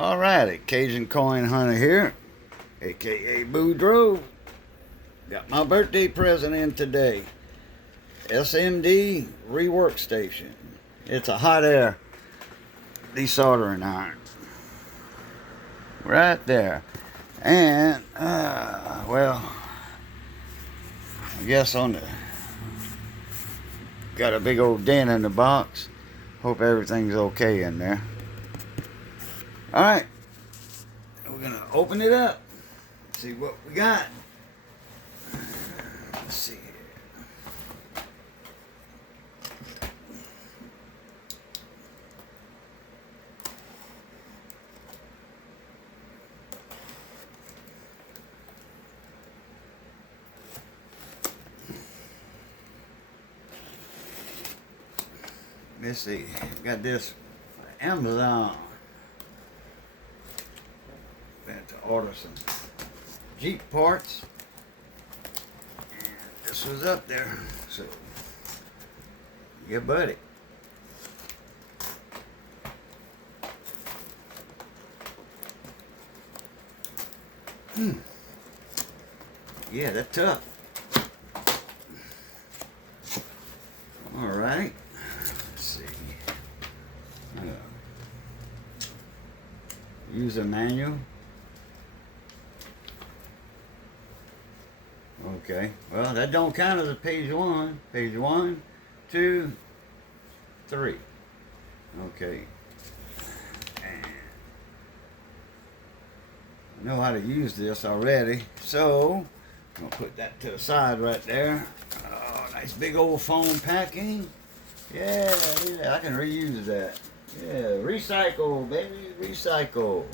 Alrighty, Cajun Coin Hunter here, aka Boudreaux. Got my birthday present in today. SMD rework station. It's a hot air desoldering iron. Right there. And, well, I guess got a big old dent in the box. Hope everything's okay in there. Alright, we're going to open it up, see what we got. Let's see here. Missy, got this Amazon. Had to order some Jeep parts, and this was up there, so yeah, buddy. Yeah, that's tough. All right, let's see. User manual. Okay, well, that don't count as a page one. Page 1, 2, 3. Okay. And I know how to use this already, so I'm going to put that to the side right there. Oh, nice big old foam packing. Yeah, I can reuse that. Yeah, recycle, baby, recycle.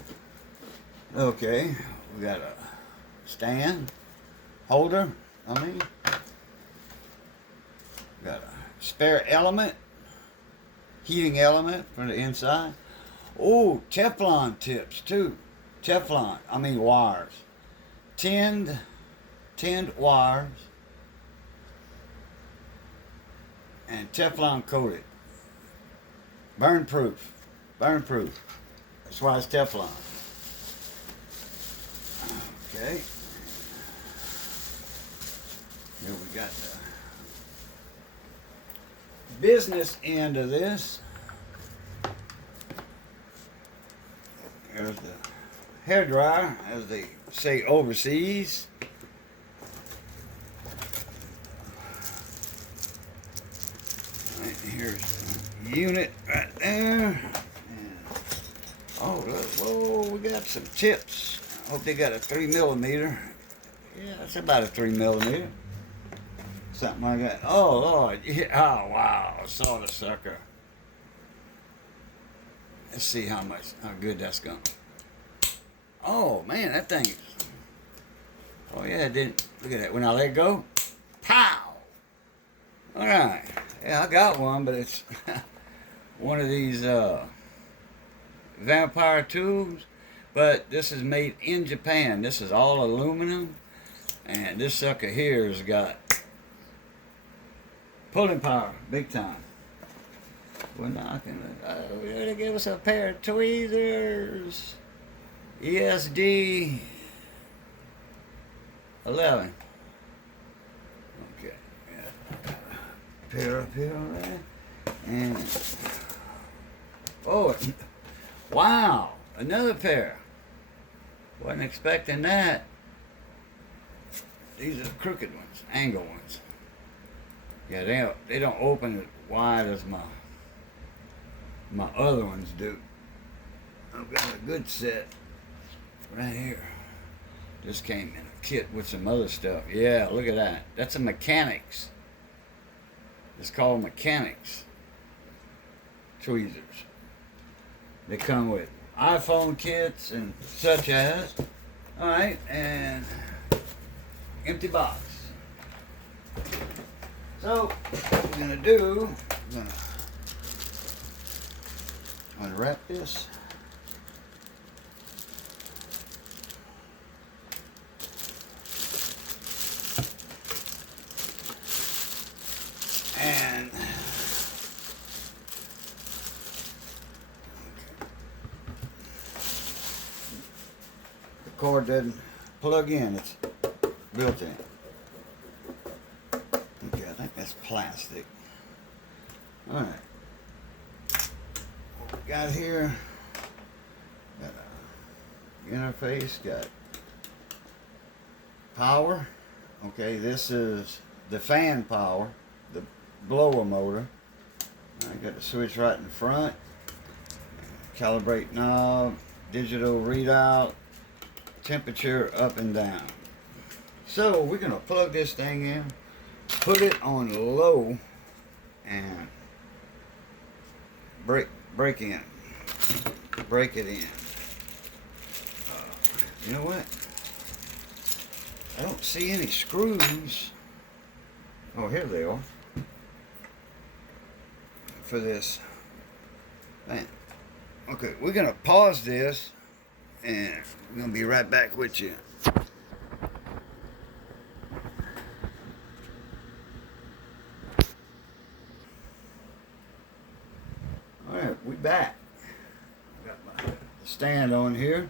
Okay, we got a stand. Holder, got a spare element, heating element for the inside. Oh, Teflon tips too. Wires. Tinned wires. And Teflon coated. Burn proof. That's why it's Teflon. Okay. Here we got the business end of this. There's the hair dryer, as they say overseas. Right, here's the unit right there. And, oh, look, whoa, we got some tips. I hope they got a 3mm. Yeah, that's about a 3mm. Something like that. Oh, Lord. Yeah. Oh, wow. I saw the sucker. Let's see how good that's going. Oh, man, that thing. Oh, yeah, it didn't. Look at that. When I let go, pow. All right. Yeah, I got one, but it's one of these vampire tubes. But this is made in Japan. This is all aluminum. And this sucker here has got pulling power, big time. We're knocking it. Oh, they gave us a pair of tweezers. ESD 11. Okay. Yeah. Pair up here, all right. And oh, wow, another pair. Wasn't expecting that. These are the crooked ones, angle ones. Yeah, they don't open it wide as my other ones do. I've got a good set right here. This came in a kit with some other stuff. Yeah, look at that. That's a mechanics. It's called mechanics tweezers. They come with iPhone kits and such as. All right, and empty box. So, what we're going to do, I'm going to wrap this. And cord doesn't plug in. It's built in. Okay, I think that's plastic. All right. What we got here? Got a interface. Got power. Okay, this is the fan power, the blower motor. I got the switch right in front. Calibrate knob, digital readout, temperature up and down. So we're gonna plug this thing in, put it on low, and break it in. You know what? I don't see any screws. Oh, here they are. For this. Man. Okay, we're gonna pause this and we're gonna be right back with you. Alright, we back. Got my stand on here.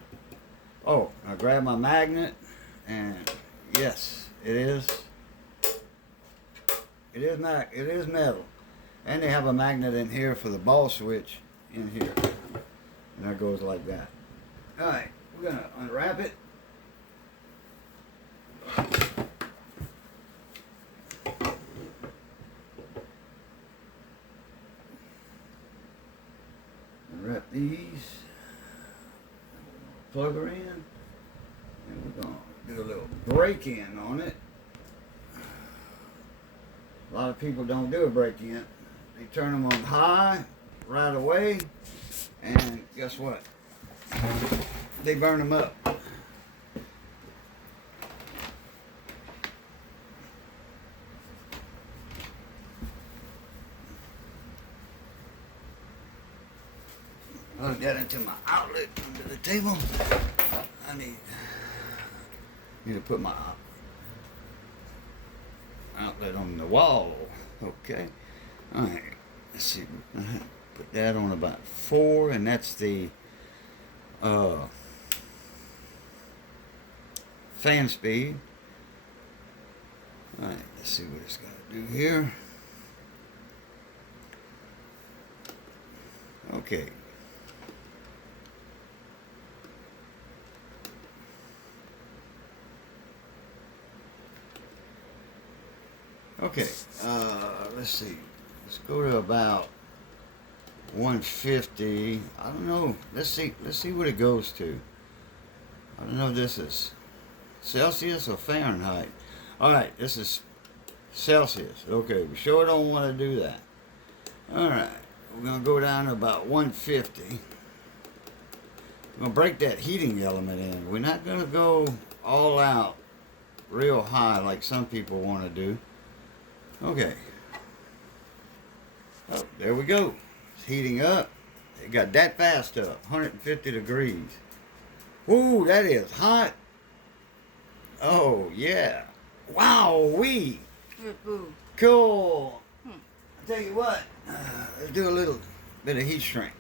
Oh, I grab my magnet and yes, it is metal. And they have a magnet in here for the ball switch in here. And that goes like that. Alright, we're gonna unwrap it. Unwrap these. Plug her in. And we're gonna do a little break in on it. A lot of people don't do a break in. They turn them on high right away, and guess what? They burn them up. Plug that into my outlet under the table. I need to put my outlet on the wall. Okay. Alright. Let's see. Put that on about 4, and that's the fan speed. Alright, let's see what it's gonna do here. Okay. Okay, let's see. Let's go to about 150. I don't know. Let's see what it goes to. I don't know if this is Celsius or Fahrenheit. Alright, this is Celsius. Okay, we sure don't want to do that. Alright, we're going to go down to about 150. We're going to break that heating element in. We're not going to go all out real high like some people want to do. Okay. Oh, there we go. It's heating up. It got that fast up. 150 degrees. Ooh, that is hot. Oh, yeah. Wow-wee. Cool. I'll tell you what. Let's do a little bit of heat shrink.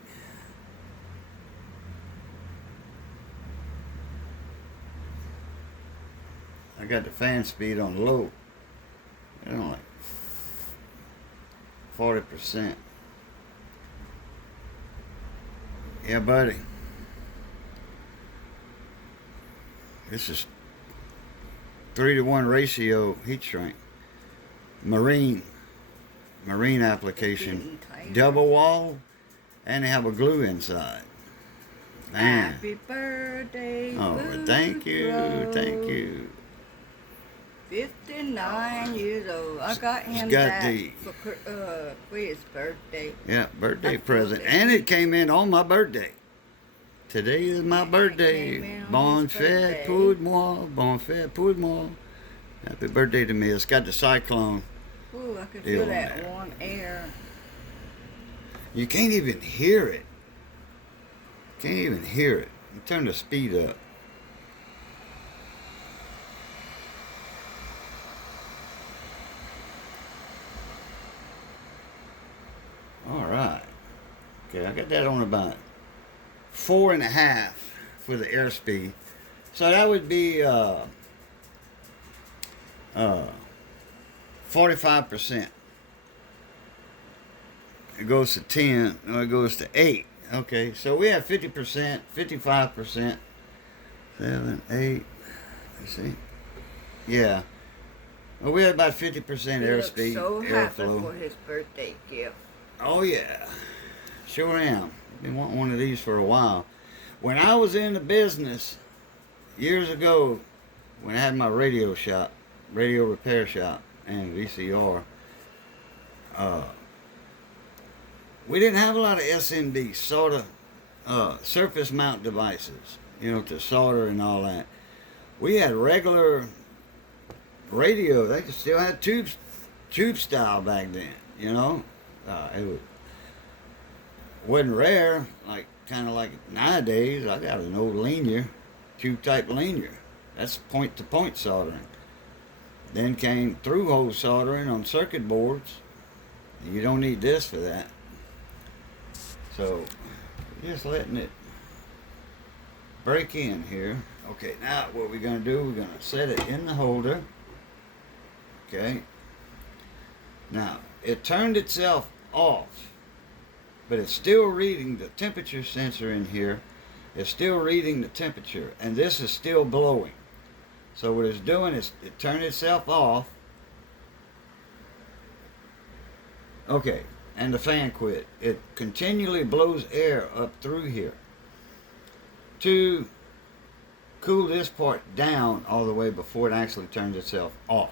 I got the fan speed on low. I don't like 40%. Yeah, buddy. This is 3-to-1 ratio heat shrink. Marine application. Double wall, and they have a glue inside. Man. Happy birthday. Oh, thank you. Thank you. 59 years old. I got him got that for his birthday. Yeah, birthday present. And it came in on my birthday. Today is my birthday. Bon fête pour moi. Bon fête pour moi. Happy birthday to me. It's got the cyclone. Ooh, I could feel that warm air. You can't even hear it. Can't even hear it. You turn the speed up. Alright. Okay, I got that on about 4.5 for the airspeed. So that would be 45%. It goes to 10, or it goes to 8. Okay, so we have 50%, 55%, 7, 8. Let's see. Yeah. Well, we had about 50% airspeed, So happy airflow. for his birthday gift. Oh yeah, sure am. Been wanting one of these for a while. When I was in the business years ago, when I had my radio shop, radio repair shop, and VCR, we didn't have a lot of SMD, surface mount devices, to solder and all that. We had regular radio. They still had tube style back then, it wasn't rare, kind of like nowadays. I got an old linear, tube type linear. That's point to point soldering. Then came through hole soldering on circuit boards. You don't need this for that. So just letting it break in here. Okay, now what we're going to do, we're going to set it in the holder. Okay. Now, it turned itself off, but it's still reading the temperature sensor in here. It's still reading the temperature, and this is still blowing. So what it's doing is it turned itself off. Okay, and the fan quit. It continually blows air up through here to cool this part down all the way before it actually turns itself off.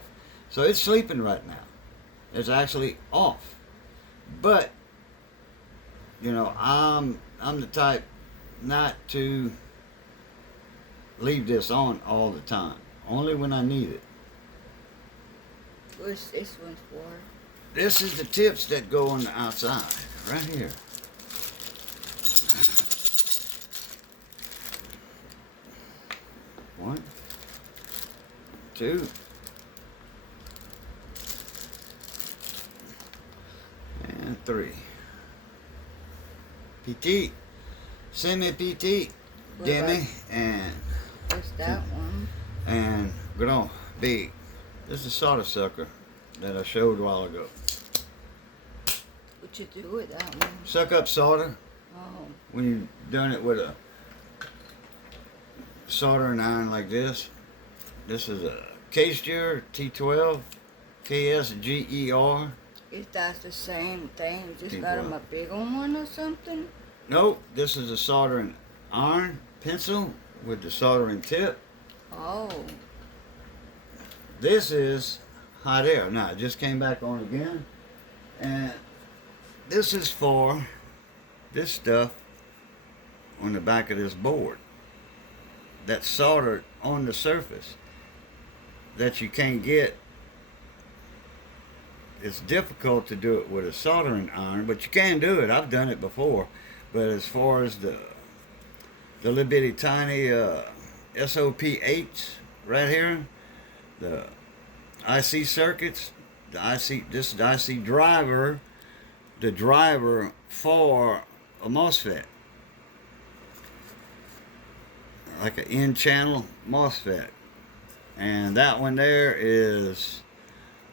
So it's sleeping right now. It's actually off. But, I'm the type not to leave this on all the time. Only when I need it. What's this one for? This is the tips that go on the outside, right here. One, two, and 3. PT, semi-PT, What demi, about- and What's that one? and grand big. This is a solder sucker that I showed a while ago. What you do with that one? Suck up solder Oh, when you're doing it with a soldering iron like this. This is a K-Stir T12 KSGER. is that the same thing? You just Keep got him going. a big one or something? Nope, this is a soldering iron pencil with the soldering tip. Oh, This is hot air. Now, it just came back on again. And this is for this stuff on the back of this board that's soldered on the surface that you can't get. It's difficult to do it with a soldering iron, but you can do it. I've done it before. But as far as the little bitty tiny SOP8s right here, the IC circuits, this is the IC driver, the driver for a MOSFET, like an N-channel MOSFET, and that one there is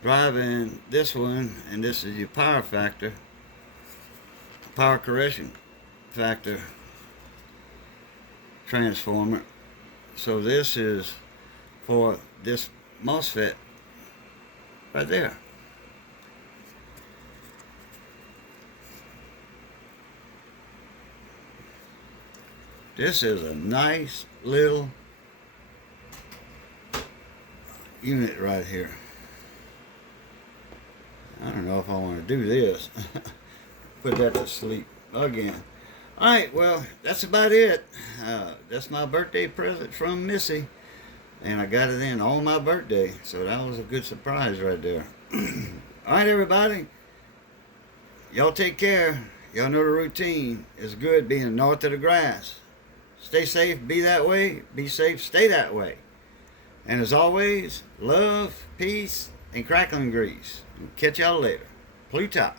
driving this one, and this is your power factor, power correction factor transformer. So this is for this MOSFET right there. This is a nice little unit right here. I don't know if I want to do this. Put that to sleep again. Alright, well, that's about it. That's my birthday present from Missy. And I got it in on my birthday. So that was a good surprise right there. Alright, everybody. Y'all take care. Y'all know the routine. It's good being north of the grass. Stay safe, be that way. Be safe, stay that way. And as always, love, peace, and crackling grease. Catch y'all later. Pluto.